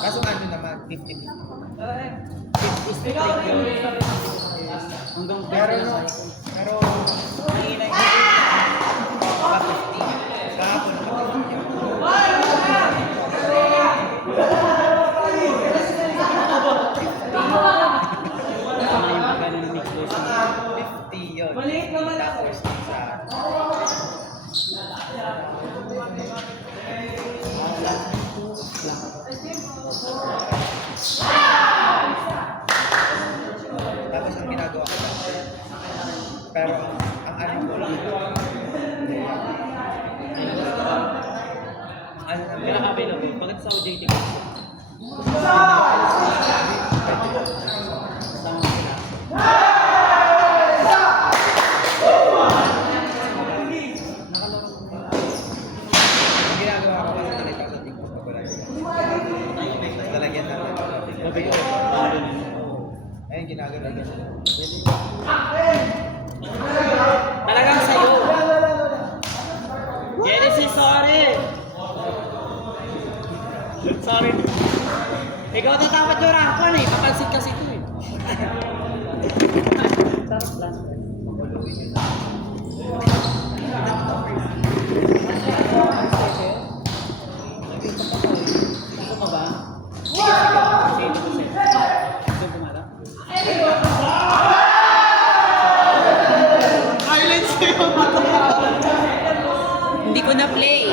Kaso ano naman, 50. Hanggang Pero no, pero hindi na yung 50. Kahapon naman. yung pagkano ng Nick Boys. 50 yun. Tapos sa tapos ang ginagawa ko pero ang ano ko lang ano ang Pinaka-available. Bakit sa OJT ka? Sama sila. ang ginagawa ko kasi nakita ko sa TikTok pag wala yun. Tapos lalagyan natin. Gabi ko. Ayun, ginagawa natin. Talagang sa'yo. Genesis, sorry. Sorry. Ikaw tatapat yung rankan eh. Papansin kasi ito eh. Sarap lang. Gusto mo ba? Sige, sige. Gusto mo ba? Hindi ko na play.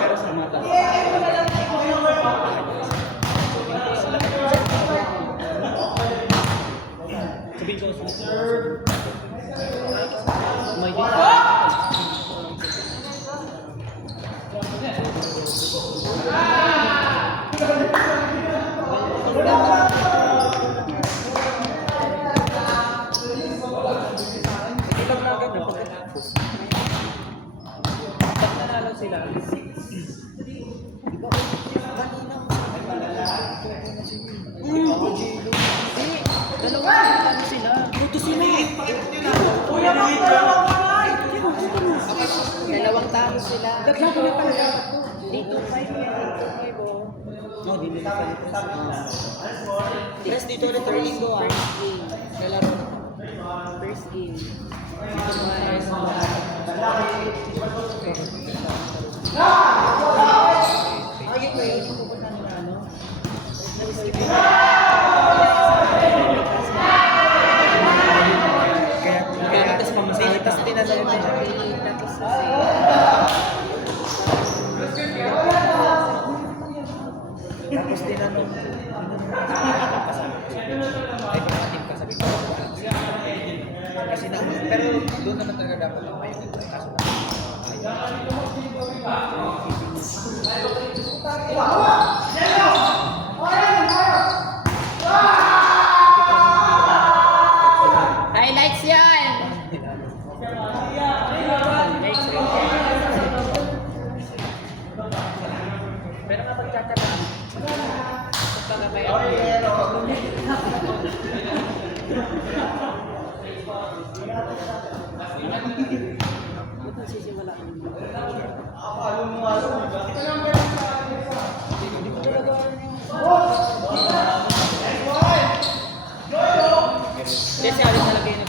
Pero sa mata. Sabihin ko sa may ilang lang ganun pagkatapos. Pag nanalo sila, di ba? Kanina ko dalawang ano sila. Puto sila. Dalawang talo sila. Daglang ko na talaga. Dito 5 oh. No, di nila pala. Tres dito returning go ah. First game. Lalaro na. First game. Dito ayun ko yun. Pupunta nila ano. Kaya tapos pamasahe, tapos tinanong ko siya. Tapos tinanong ko. Ay, pamating ka sabi ko. Kasi na, pero doon naman talaga dapat ang may kaso na. Highlights yan! Pero kapag tsatsaka, ito sisimula. Kasi alis talaga yun.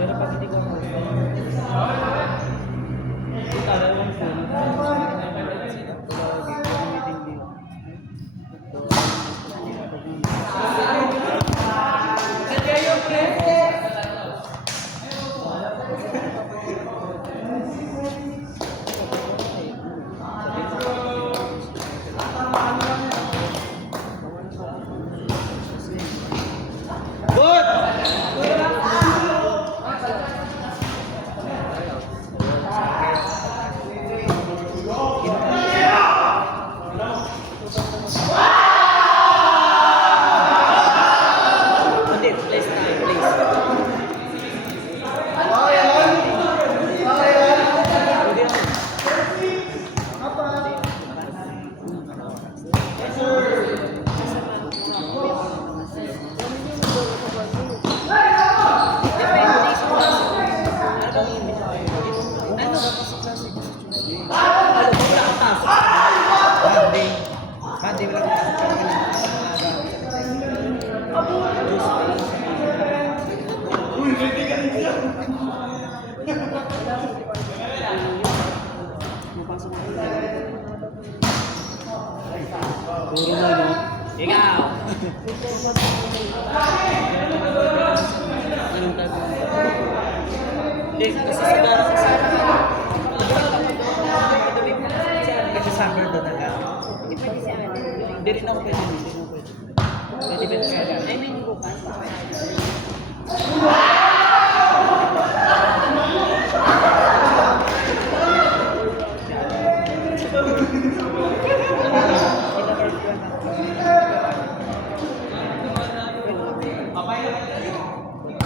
Pero pag hindi ko Anong type mo? Hindi, kasi sa darating sa Kasi summer doon na lang. Hindi rin ako pwede. Pwede ba siya? I mean, bukas.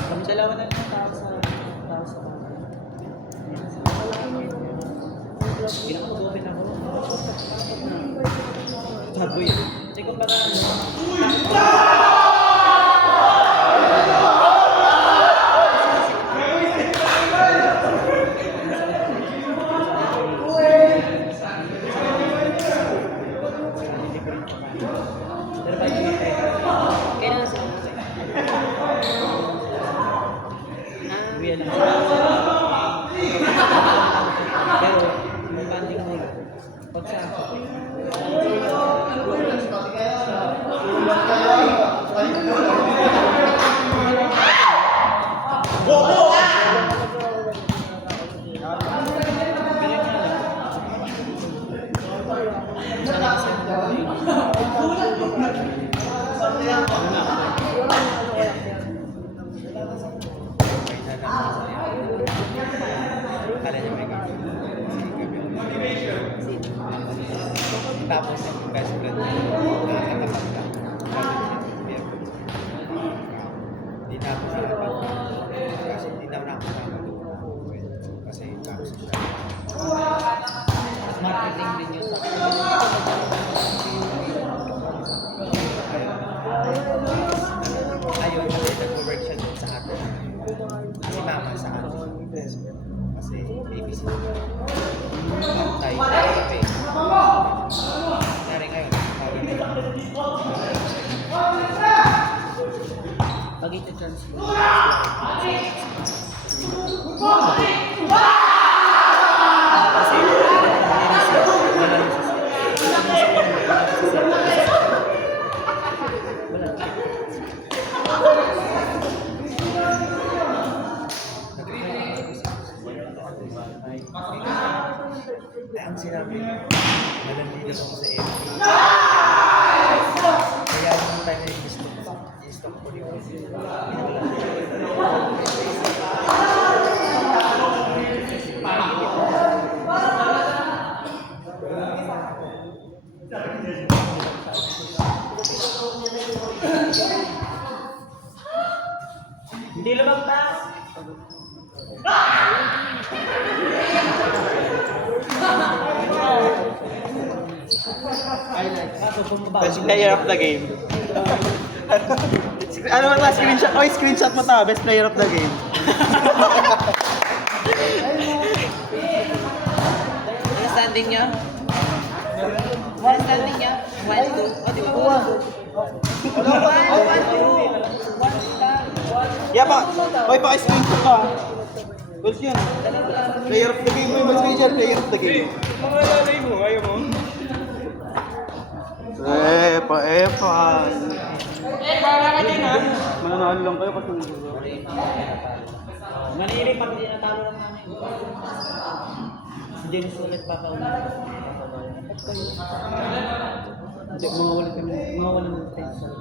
Kami dalawa na lang tao sa Pinakagupit ako. Sabi yun. Hindi ko para pero pag kailangan sila Buya lang sila. Pero, may banding mo yun. Pag sa ako, Kala niya may gagawin. Tapos yung best friend niya, nakakatapat ka. Hindi na ako siya kasi hindi na ako kasi tapos siya. marketing din yun sa Ayaw niya nag-work siya dun sa atin. Si mama sa atin. Kasi babysit. Tayo kape. Nari ngayon. pag ito-transfer. Kasi wala rin ang sinabi, nalandinas ako sa FB. Kaya yung time na i-stop ko rin. Hindi lumagpas! Best player of the game. Ano ba screenshot? Oy, screenshot mo ta. Best player of the game. Ano standing niya? Ano standing niya? 1, 2. O, di ba? 1, 2. Yeah, oy, screenshot ka. Goals yun. Player of the game mo. Mas screenshot, player of the game. Malalay mo, ayaw mo. Epa. Mananalo lang kayo kasi Manili pag hindi natalo lang namin. Si Dennis ulit papaulit. Hindi, mawawalan ng space sa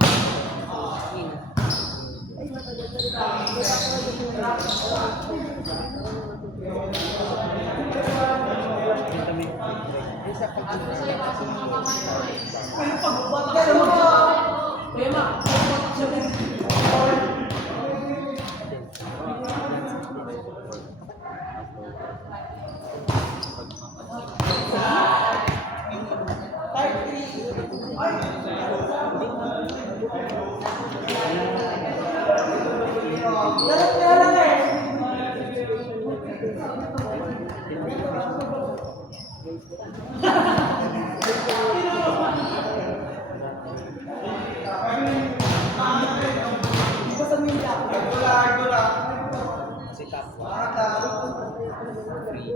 Kasi kapwa. Free.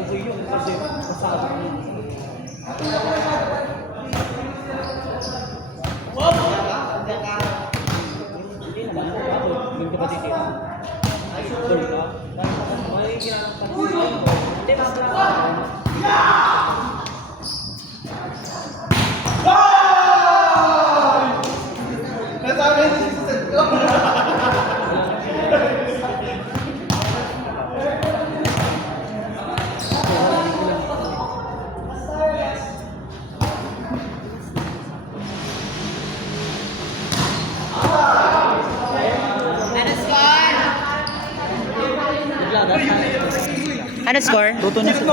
Uboy yun kasi kasama. Hindi naman ako. Hindi ka ba titira? Tuloy ka? May kinakapan. Hindi, masarap. Nasabi niya sa set ko. Ano score? Tuto niya sa